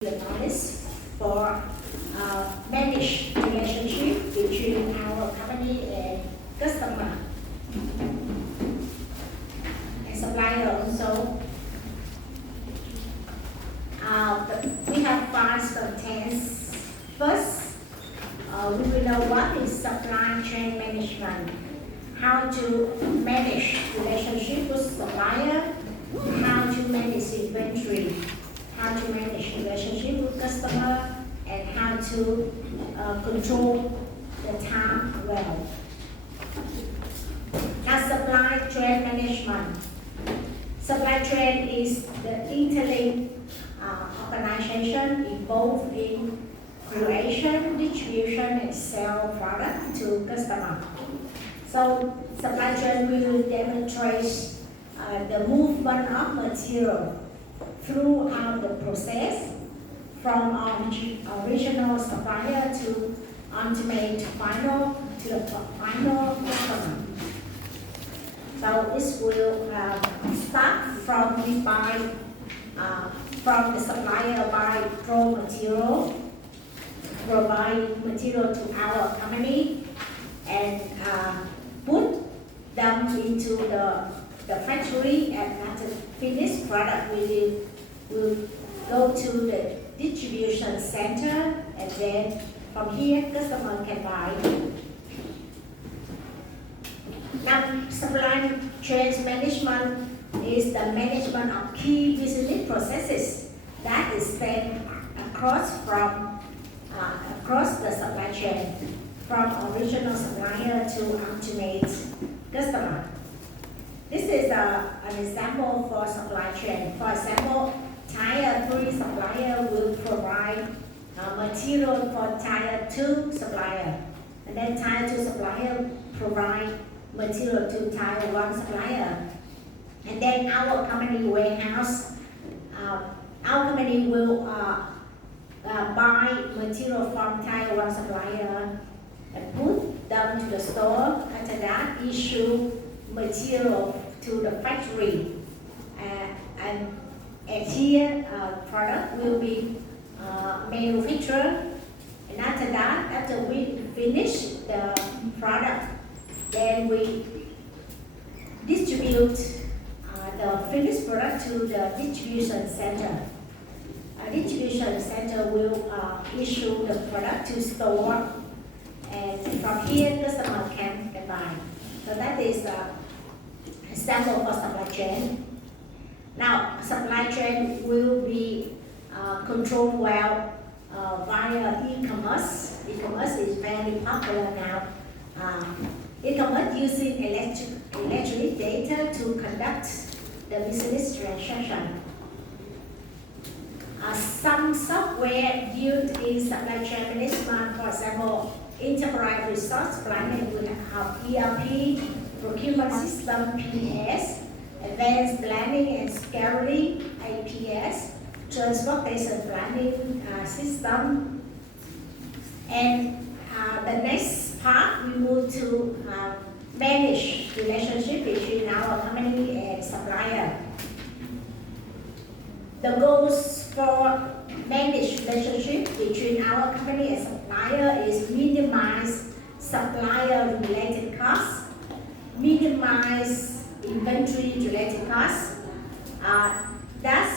the knowledge for manage relationship between our company and customer and supplier also. We have 5 contents. First, we will know what is supply chain management, how to manage relationship with supplier, how to manage inventory, how to manage relationship with customer, and how to control the time well. Now, supply chain management. Supply chain is the interlinked organization involved in creation, distribution, and sell product to customer. So, supply chain will demonstrate the movement of material throughout the process from original supplier to ultimate final customer. So this will start from the supplier buy raw material, provide material to our company, and put them into the factory, and after finished product will go to the distribution center, and then from here customer can buy. Now, supply chain management is the management of key business processes that is spread across the supply chain, from original supplier to ultimate customer. This is an example for supply chain. For example, Tier 3 supplier will provide material for Tier 2 supplier, and then Tier 2 supplier provide material to Tier 1 supplier. And then our company warehouse, our company will buy material from Tier 1 supplier and put them to the store. After that, issue material to the factory, and here product will be manufactured. And after that, after we finish the product, then we distribute the finished product to the distribution center. A distribution center will issue the product to store, and from here customer can buy. So that is an example for supply chain. Now, supply chain will be controlled well via e-commerce. E-commerce is very popular now. E-commerce using electronic data to conduct the business transaction. Some software used in supply chain management, for example, enterprise resource planning will have ERP, procurement system PS, advanced planning and scheduling APS, transportation planning system. And the next part, we move to manage relationship between our company and supplier. The goals for manage relationship between our company and supplier is minimize supplier related costs, minimize inventory related costs. That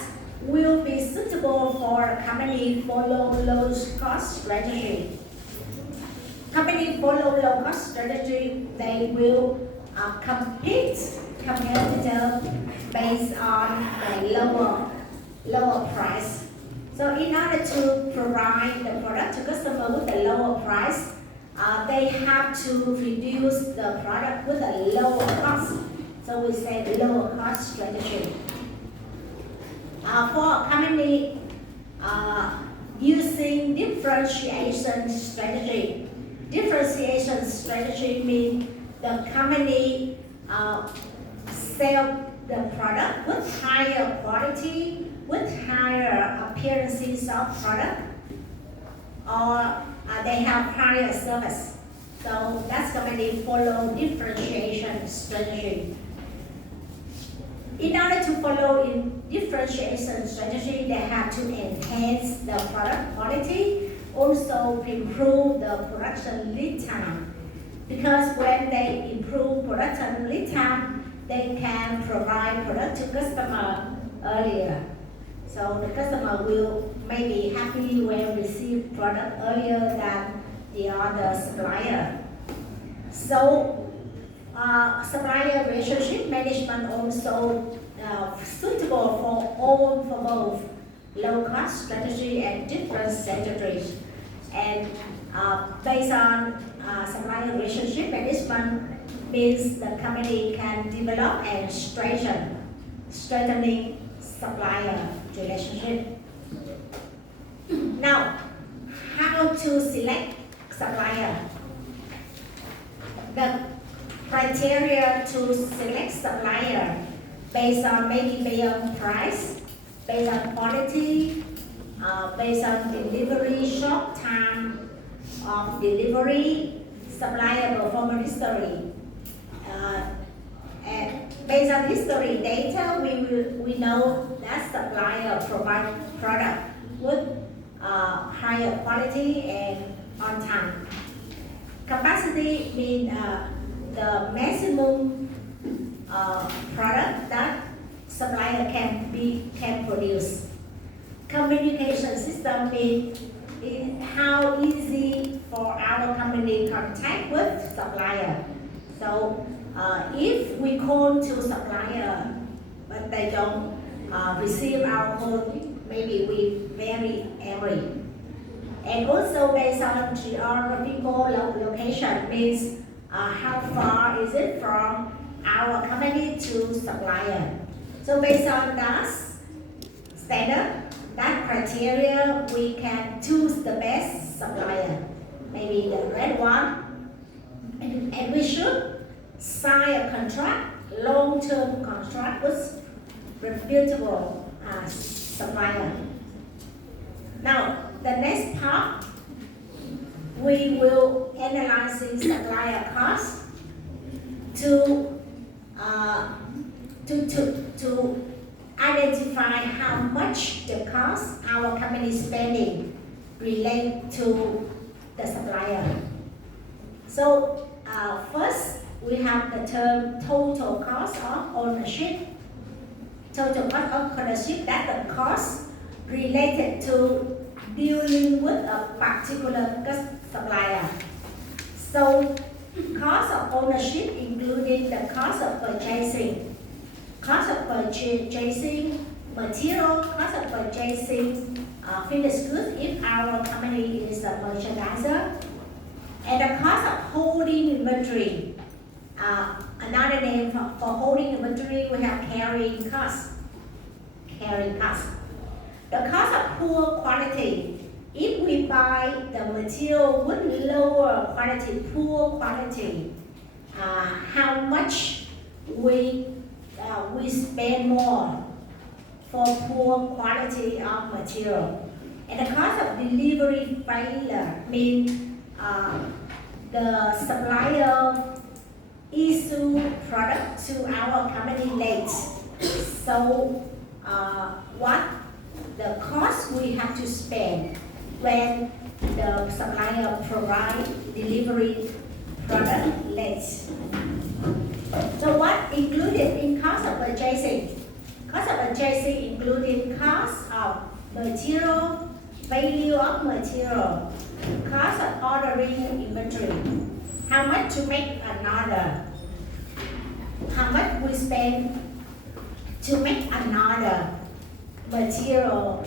will be suitable for a company follow low cost strategy. Company follow low cost strategy, they will compete competitor based on a lower price. So in order to provide the product to customer with a lower price, they have to reduce the product with a lower cost. So we say the lower cost strategy. For a company using differentiation strategy. Differentiation strategy means the company sell the product with higher quality, with higher appearances of product, or they have higher service. So that's company follow differentiation strategy. In order to follow in differentiation strategy, they have to enhance the product quality, also improve the production lead time. Because when they improve production lead time, they can provide product to customer earlier. So the customer will maybe happy when receive product earlier than the other supplier. So supplier relationship management also suitable for both low cost strategy and different strategies. And based on supplier relationship management means the company can develop and strengthening supplier relationship. Now, how to select supplier? The criteria to select supplier based on price, based on quality, based on delivery, short time of delivery, supplier performance history. And based on history data, we know that supplier provide product with higher quality and on time. Capacity means the maximum product that supplier can produce. Communication system means how easy for our company contact with supplier. So if we call to supplier but they don't receive our call, maybe we very angry. And also based on geographical location means how far is it from our company to supplier. So based on that standard, that criteria, we can choose the best supplier, maybe the red one. And we should sign a contract, long-term contract with reputable supplier. Now, the next part, we will analyze the supplier cost to identify how much the cost our company is spending relate to the supplier. So first, we have the term total cost of ownership. Total cost of ownership, that's the cost related to dealing with a particular supplier. So cost of ownership including the cost of purchasing, material, cost of purchasing finished goods if our company is a merchandiser, and the cost of holding inventory. Another name for holding inventory, we have carrying cost. The cost of poor quality. If we buy the material with lower quality, poor quality, how much we spend more for poor quality of material. And the cost of delivery failure means the supplier issue product to our company late. So what the cost we have to spend when the supplier provide delivery product late. So what included in cost of purchasing? Cost of purchasing including cost of material, value of material, cost of ordering inventory, how much to make an order, how much we spend to make an order, material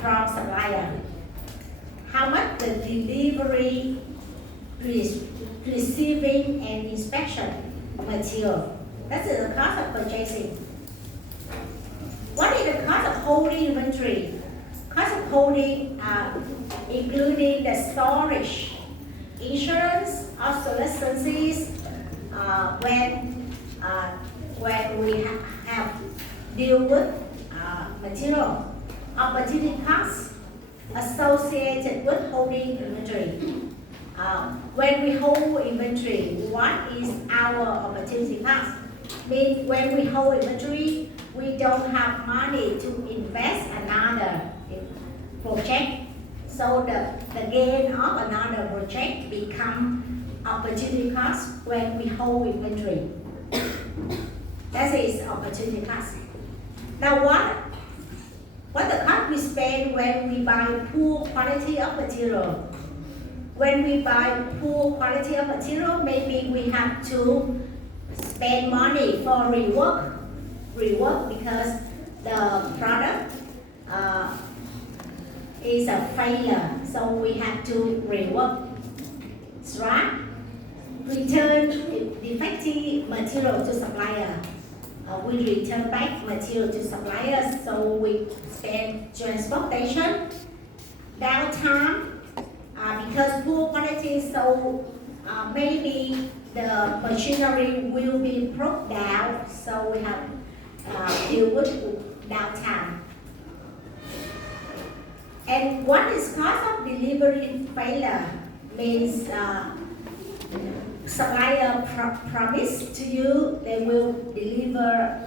from supplier, how much the delivery, receiving and inspection material. That's the cost of purchasing. What is the cost of holding inventory? Cost of holding including the storage, insurance, obsolescence, when we have deal with material, opportunity costs associated with holding inventory. When we hold inventory, what is our opportunity cost? means when we hold inventory, we don't have money to invest another project. So the gain of another project become opportunity cost when we hold inventory. That is opportunity cost. Now what the cost we spend when we buy poor quality of material? When we buy poor quality of material, maybe we have to spend money for rework because the product is a failure, so we have to rework, scrap, return defective material to supplier. We return back material to suppliers, so we spend transportation, downtime, because poor quality, so maybe the machinery will be broke down, so we have deal with downtime. And what is cost of delivery failure means supplier promise to you they will deliver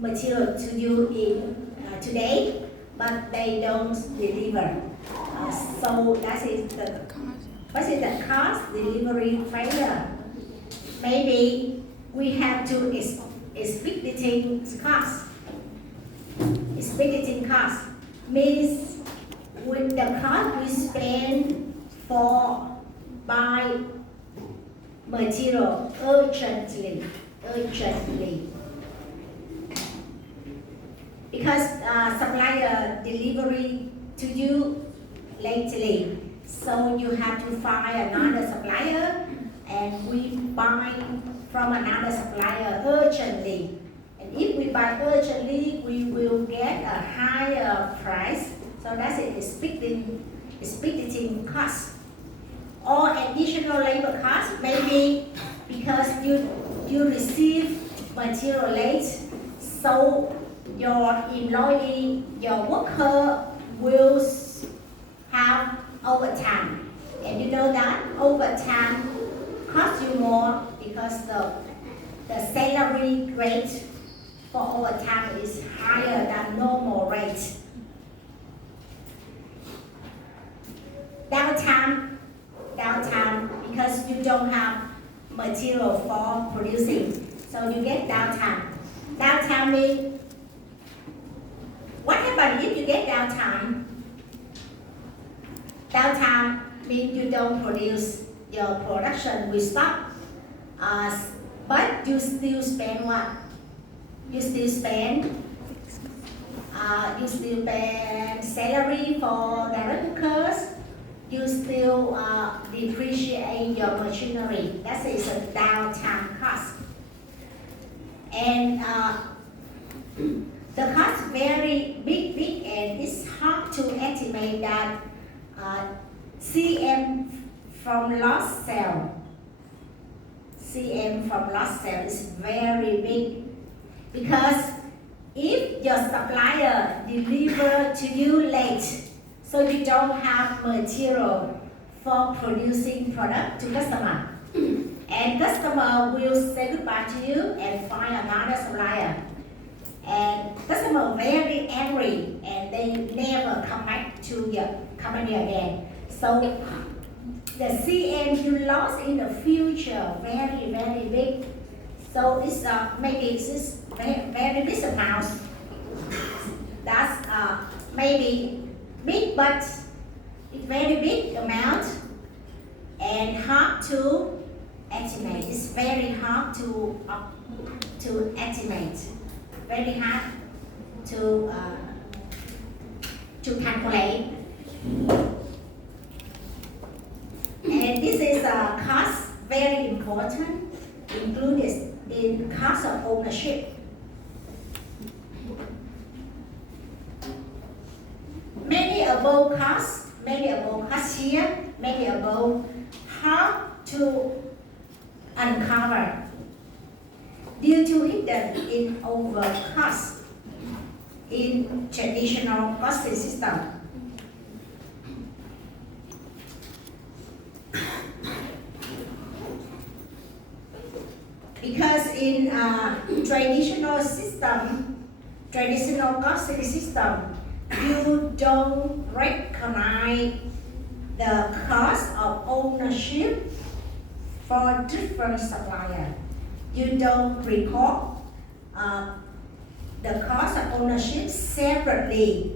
material to you in today, but they don't deliver. So that is the what is the cost delivery failure? Maybe we have to expediting cost. Expediting cost means with the cost we spend for buy material urgently, because supplier delivery to you lately, so you have to find another supplier, and we buy from another supplier urgently. And if we buy urgently, we will get a higher price. So that's it, expediting cost. Or additional labor cost, maybe because you receive material late, so your employee, your worker will have overtime. And you know that overtime costs you more because the salary rate for overtime is higher than normal rate. Downtime because you don't have material for producing, so you get downtime. Downtime means what happens if you get downtime? Downtime means you don't produce, your production will stop, but you still spend what? You still spend salary for direct workers. You still depreciate your machinery. That is a downtime cost. And the cost very big, and it's hard to estimate that CM from lost sale. CM from lost sale is very big, because if your supplier deliver to you late, so you don't have material for producing product to customer, and customer will say goodbye to you and find another supplier, and customer very angry and they never come back to your company again. So the CM you lost in the future very big. So it's maybe it's very big amount. That's maybe big, but it's very big amount and hard to estimate. It's very hard to estimate, very hard to calculate. And this is a cost very important, included in cost of ownership. Many above costs here, many above hard to uncover due to hidden in over cost in traditional costing system. Because in traditional costing system, you don't recognize the cost of ownership for different supplier. You don't record the cost of ownership separately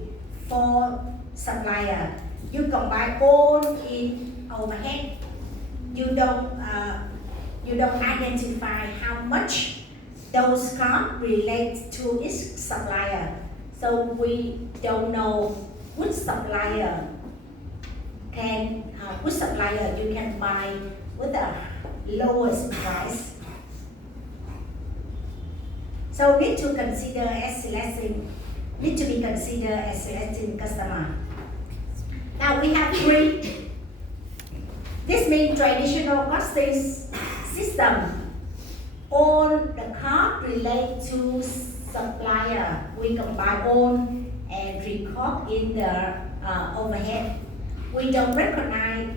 for supplier. You combine all in overhead. You don't identify how much those costs relate to each supplier. So we don't know which supplier you can buy with the lowest price. So need to be considered as selecting customer. Now we have three. This means traditional costing system. All the costs relate to supplier. We combine all and record in the overhead. We don't recognize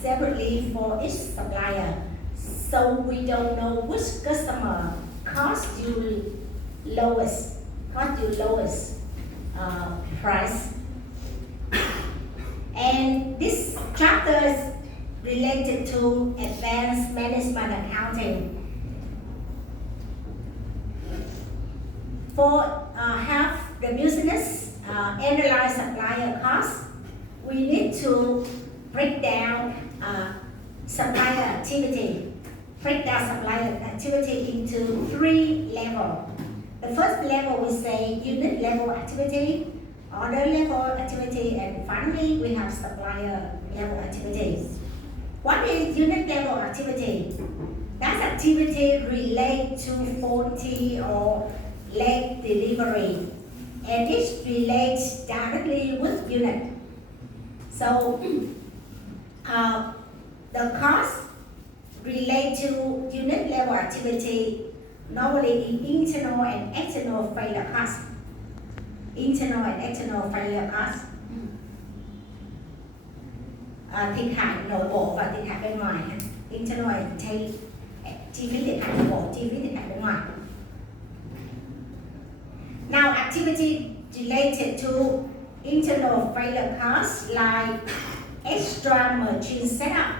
separately for each supplier. So we don't know which customer cost you lowest price. And this chapter is related to advanced management accounting. For half the business analyze supplier costs, we need to break down supplier activity. Break down supplier activity into three levels. The first level we say unit level activity, order level activity, and finally we have supplier level activity. What is unit level activity? That activity relate to faulty or late delivery, and it relates directly with unit. So the cost relate to unit level activity, normally in internal and external failure cost. Internal and external failure cost. Thiệt hại nội bộ và thiệt hại bên ngoài. Internal and chi phí thiệt hại nội bộ, chi phí thiệt hại bên ngoài. Now activity related to internal failure costs like extra machine setup,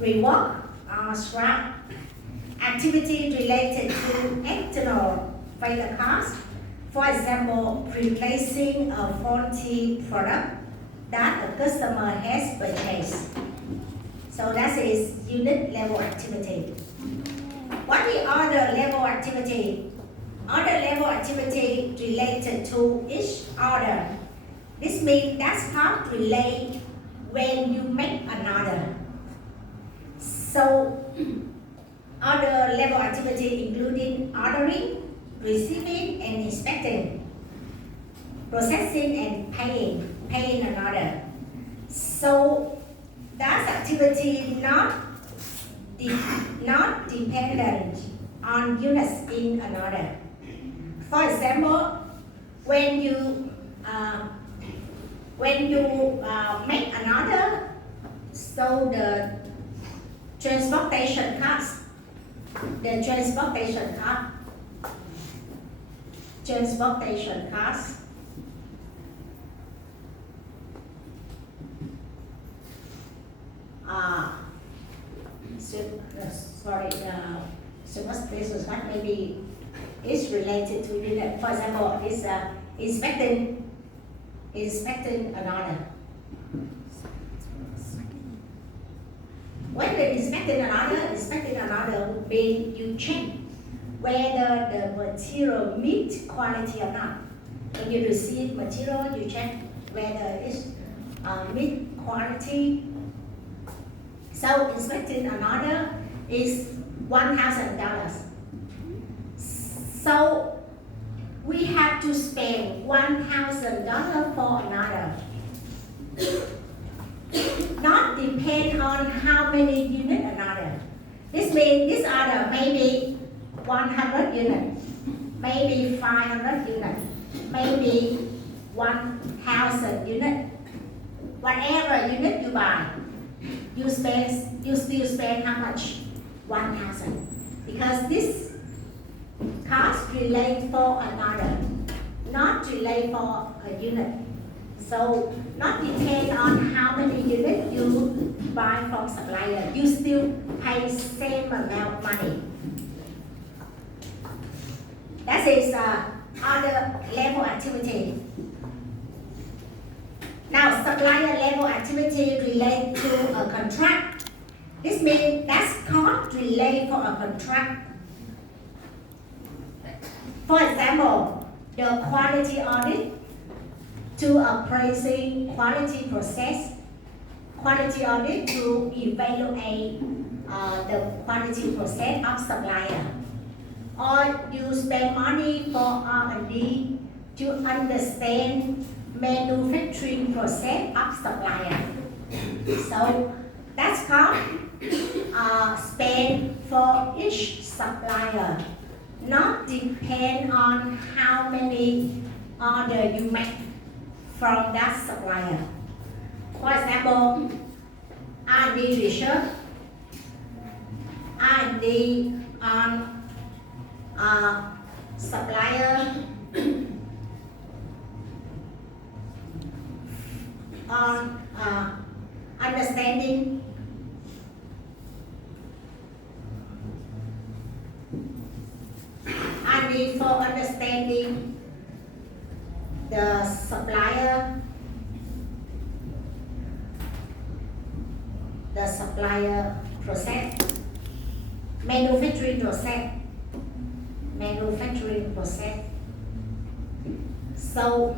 rework or scrap. Activity related to external failure costs, for example, replacing a faulty product that a customer has purchased. So that is unit level activity. What is order level activity? Order level activity related to each order. This means that's cost relate when you make an order. So order level activity including ordering, receiving and inspecting, processing and paying an order. So that activity not dependent on units in an order. For example, when you make an order, so the transportation cost this what maybe is related to unit. For example, is inspecting an order. When the inspecting an order would be you check whether the material meets quality or not. When you receive material, you check whether it's meet quality. So inspecting an order is $1,000. So we have to spend $1,000 for an order. Not depend on how many units an order. This means this order maybe 100 units, maybe 500 units, maybe 1,000 units. Whatever unit you buy, you still spend how much? 1,000. Because this cost relate for another, not relate for a unit. So not depend on how many units you buy from supplier, you still pay same amount of money. That is other level activity. Now supplier level activity relate to a contract. This means that's cost relate for a contract. For example, the quality audit to appraising quality process, quality audit to evaluate the quality process of supplier. Or you spend money for R&D to understand manufacturing process of supplier. So that's called spend for each supplier, not depend on how many order you make from that supplier. For example, R&D research, R&D on supplier on understanding R&D for understanding the supplier process, manufacturing process. So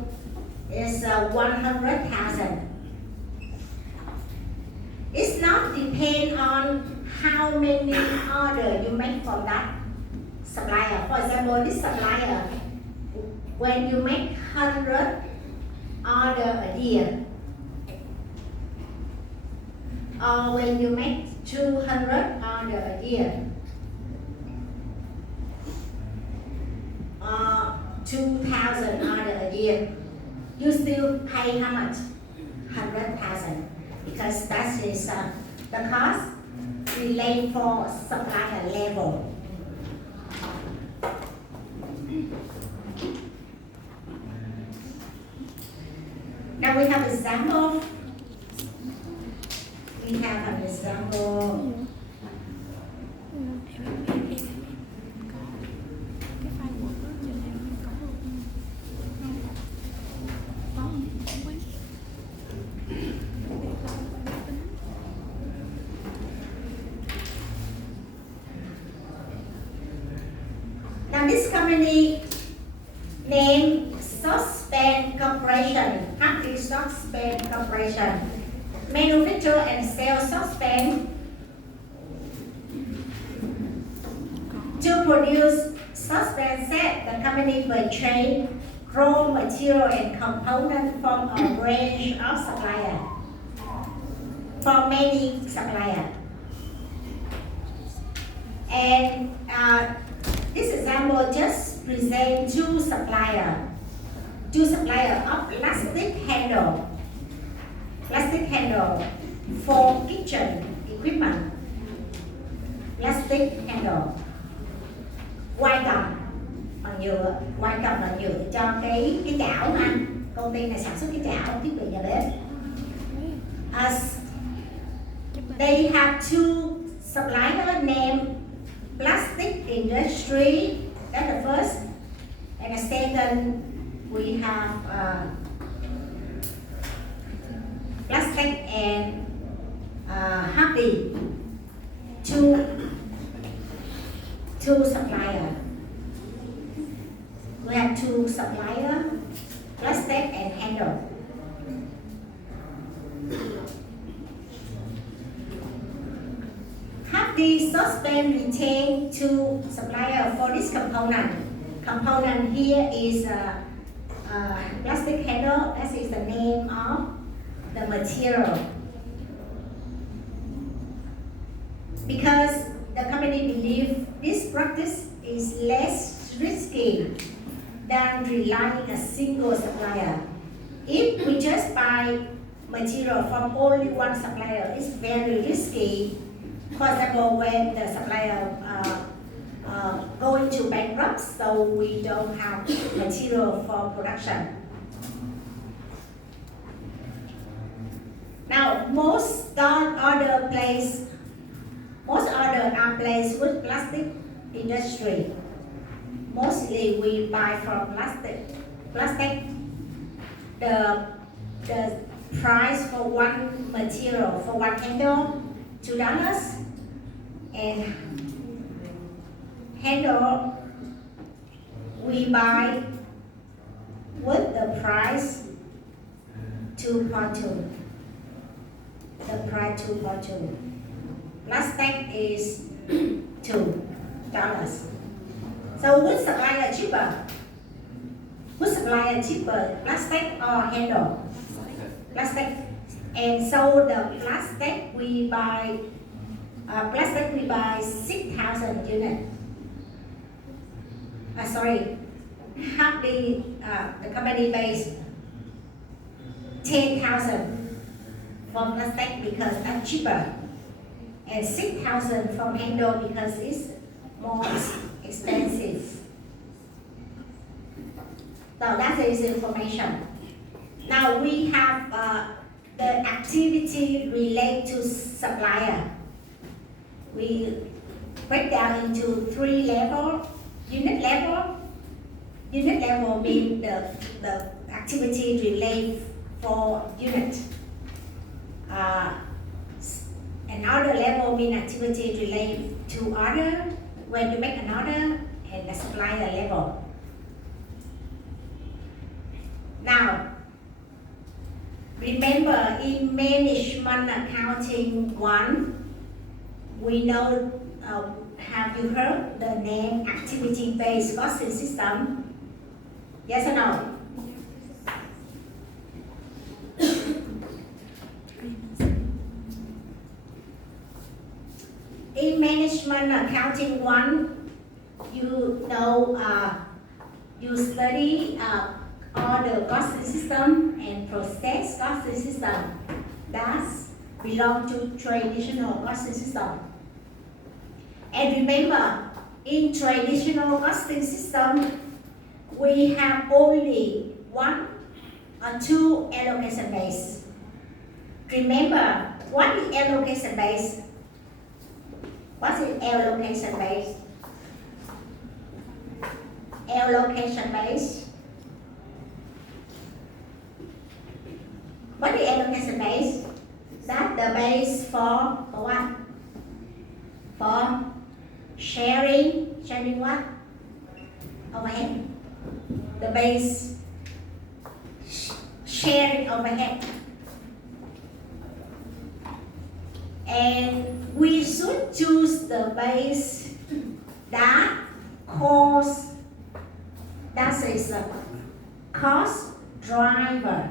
it's 100,000. It's not depend on how many order you make from that supplier. For example, this supplier, when you make 100 order a year, or when you make 200 order a year, or 2,000 order a year, you still pay how much? 100,000, because that is the cost relate for supplier level. Now we have example. We have an example. Now this company name Suspend Corporation, Happy Suspend Corporation, manufacture and sell suspend. To produce suspend set, the company purchase raw material and component from a range of suppliers, from many suppliers. And this example just present two suppliers of plastic handle for kitchen equipment, plastic handle, quai cầm bằng nhựa, quai cầm là nhựa cho cái chảo anh, công ty này sản xuất cái chảo thiết bị nhà bếp. They have two suppliers named Plastic Industry, that's the first, and the second we have Plastic and Happy, two suppliers. We have two suppliers, Plastic and Handle. Happy Suspend retain two suppliers for this component. Component here is plastic handle. That is the name of the material. Because the company believes this practice is less risky than relying on a single supplier. If we just buy material from only one supplier is very risky. For example, when the supplier go into bankrupt, so we don't have material for production. Now, most order are placed with plastic industry. Mostly we buy from plastic. The price for one material, for one handle, $2, and handle we buy with the price 2.2. The price 2.2. Plastic is $2. So which supplier cheaper? Which supplier cheaper, plastic or handle? Plastic. And so the plastic we buy 6,000 units. The company pays 10,000 from plastic because that's cheaper, and 6,000 from handle because it's more expensive. So that is information. Now we have the activity related to supplier. We break down into 3 levels. Unit level means the activity related for unit. Another level means activity related to order, when you make an order, and the supplier level. Now, remember in management accounting 1, we know, have you heard the name activity-based costing system? Yes or no? In management accounting 1, you know, you study all the costing system and process costing system that belong to traditional costing system. And remember, in traditional costing system, we have only 1 or 2 allocation base. Remember, what is allocation base? What is allocation base? Allocation base. What is allocation base? That's the base for what? For sharing what? Overhead. The base sharing overhead. And we should choose the base that is a cost driver.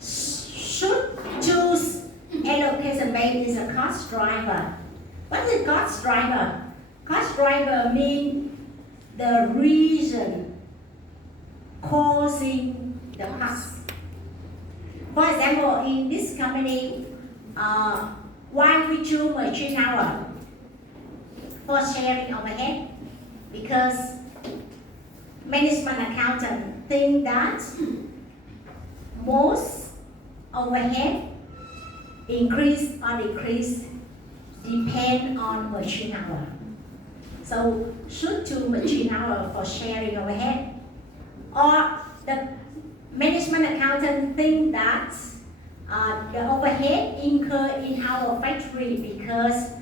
Should choose allocation base is a cost driver. What is cost driver? Cost driver means the reason causing the cost. For example, in this company, why we choose machine hour for sharing overhead? Because management accountant think that most overhead increase or decrease depend on machine hour. So should choose machine hour for sharing overhead, or the management accountant think that the overhead incurred in our factory because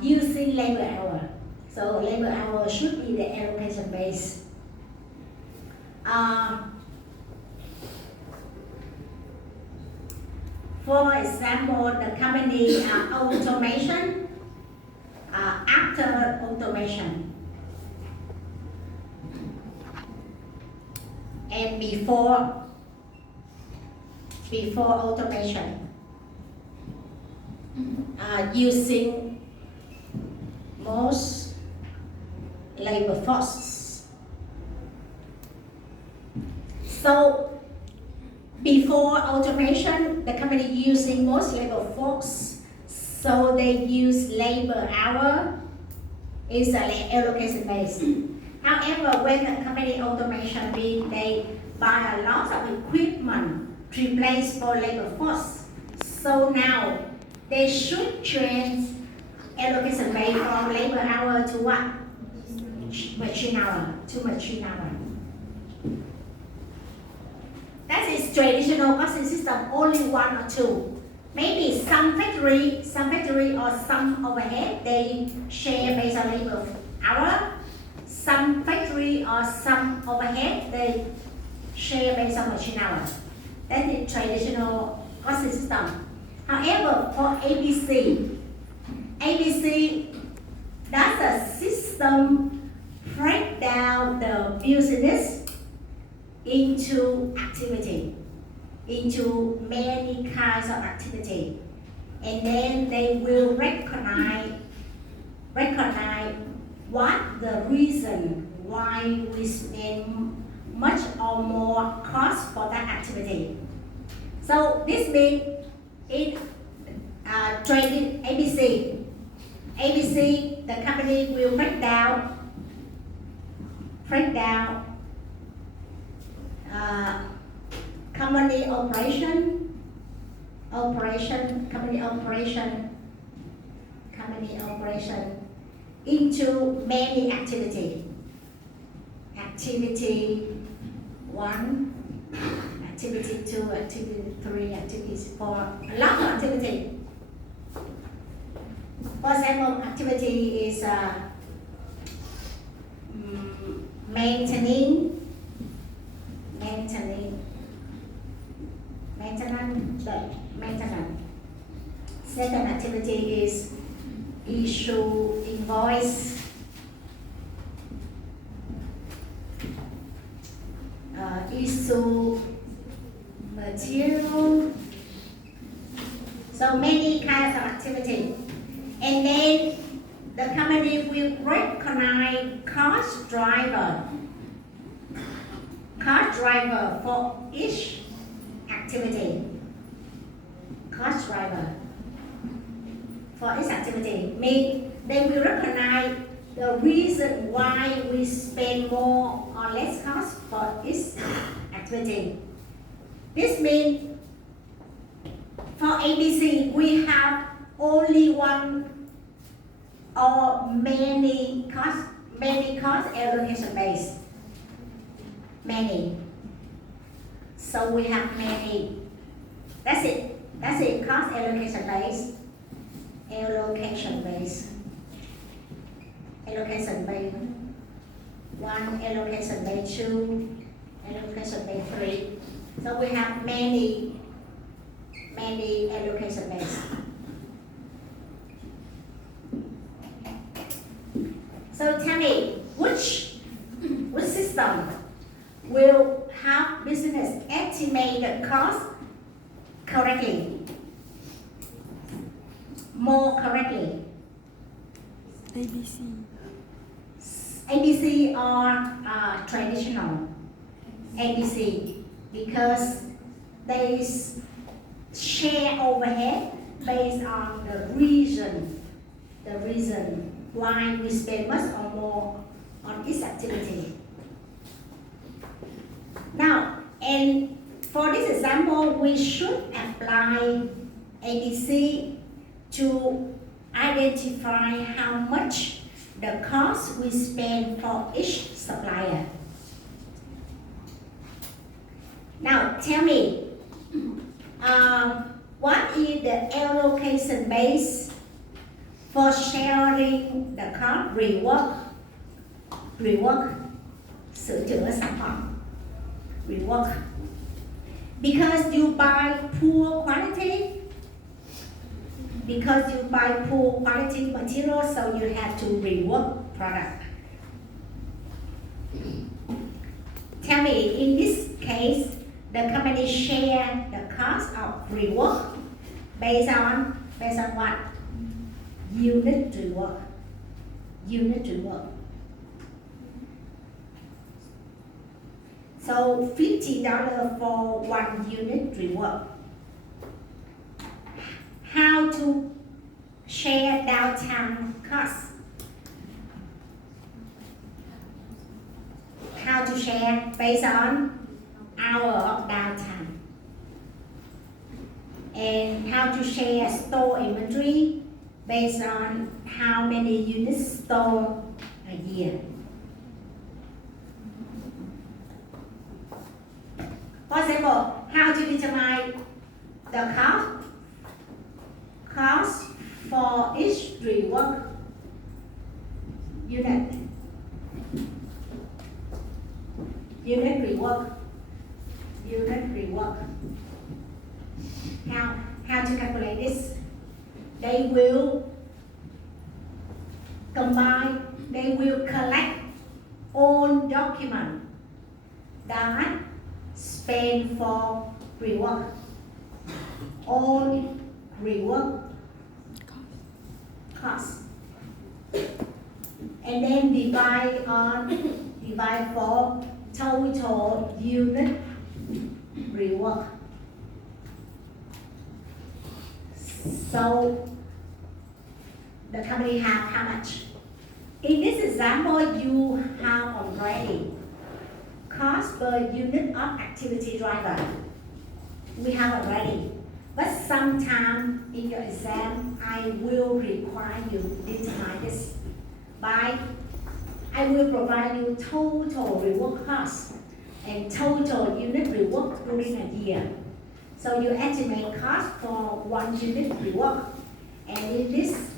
using labor hour. So labor hour should be the allocation base. For example, the company automation, after automation, and before automation, using most labor force. So before automation, the company using most labor force, so they use labor hour is allocation based. However, when the company automation means they buy a lot of equipment to replace for labor force. So now they should change allocation based from labor hour to what? Machine hour to machine hour. That is traditional costing system, only one or two. Maybe some factory or some overhead, they share based on labor hour. Some factory or some overhead, they share based on machine hour. That is traditional costing system. However, for ABC, that's a system break down the business into activity, into many kinds of activity, and then they will recognize what the reason why we spend much or more cost for that activity. So this means in trading ABC, the company will break down company operation into many activity. Activity 1, activity 2, activity 3, activity 4, a lot of activity. For example, activity is maintenance. Second activity is issue invoice. Issue material. So many kinds of activity. And then the company will recognize cost driver for each activity. Cost driver for each activity means they will recognize the reason why we spend more or less cost for each activity. This means for ABC we have only one or many cost allocation based. Many. So we have many. That's it. Cost allocation based. Allocation based. 1, allocation based 2, allocation based 3. So we have many allocation based. So tell me, which system will help business estimate the cost correctly, more correctly? ABC are traditional ABC because they share overhead based on the reason why we spend much or more on each activity. Now, and for this example, we should apply ABC to identify how much the cost we spend for each supplier. Now, tell me, what is the allocation base for sharing the cost rework, sửa chữa sản phẩm, rework? Because you buy poor quality material, so you have to rework product. Tell me, in this case, the company share the cost of rework based on what? Unit rework. So $50 for 1 unit rework. How to share downtime costs? How to share based on hour of downtime. And how to share store inventory based on how many units stored a year. For example, how to determine the cost for each rework unit. Unit rework. How to calculate this? They will combine, they will collect all documents that spend for rework. All rework cost. And then divide for total unit rework. So the company have how much? In this example, you have already cost per unit of activity driver. We have already. But sometime in your exam, I will require you to determine this by I will provide you total rework cost and total unit rework during a year. So you estimate cost for 1 unit rework, and in this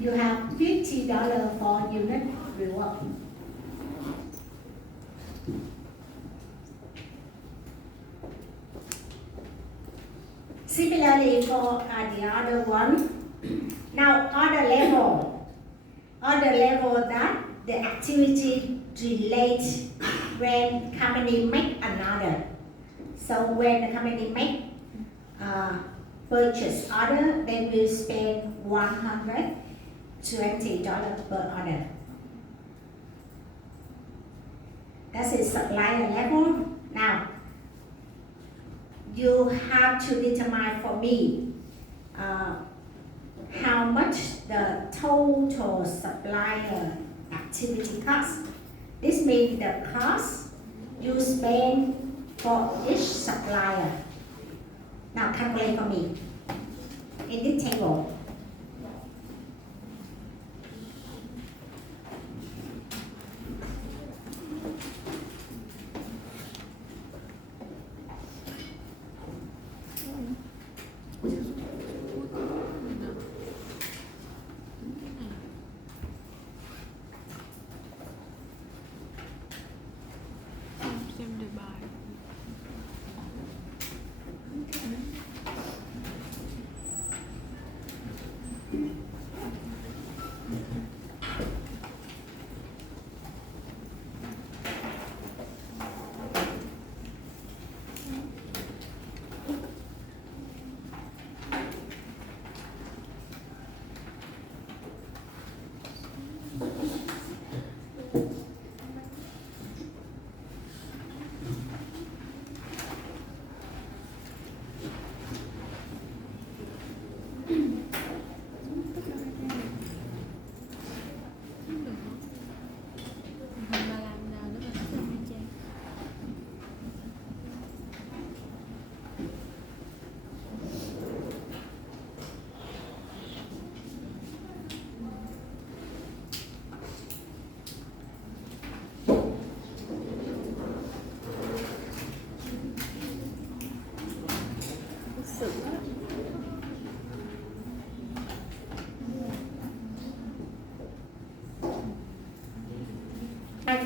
you have $50 for unit rework. Similarly for the other one. Now other level that the activity relates when company make another. So when the company make purchase order, they will spend $120 per order. That is supplier level. Now you have to determine for me how much the total supplier activity cost. This means the cost you spend for each supplier. Now calculate for me in this table.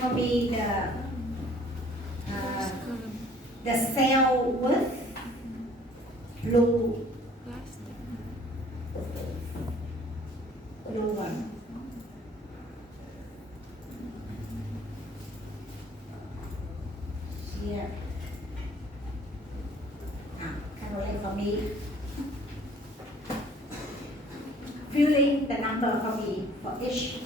For me, the cell with blue one. Here. Calculate for me. Filling the number for me for each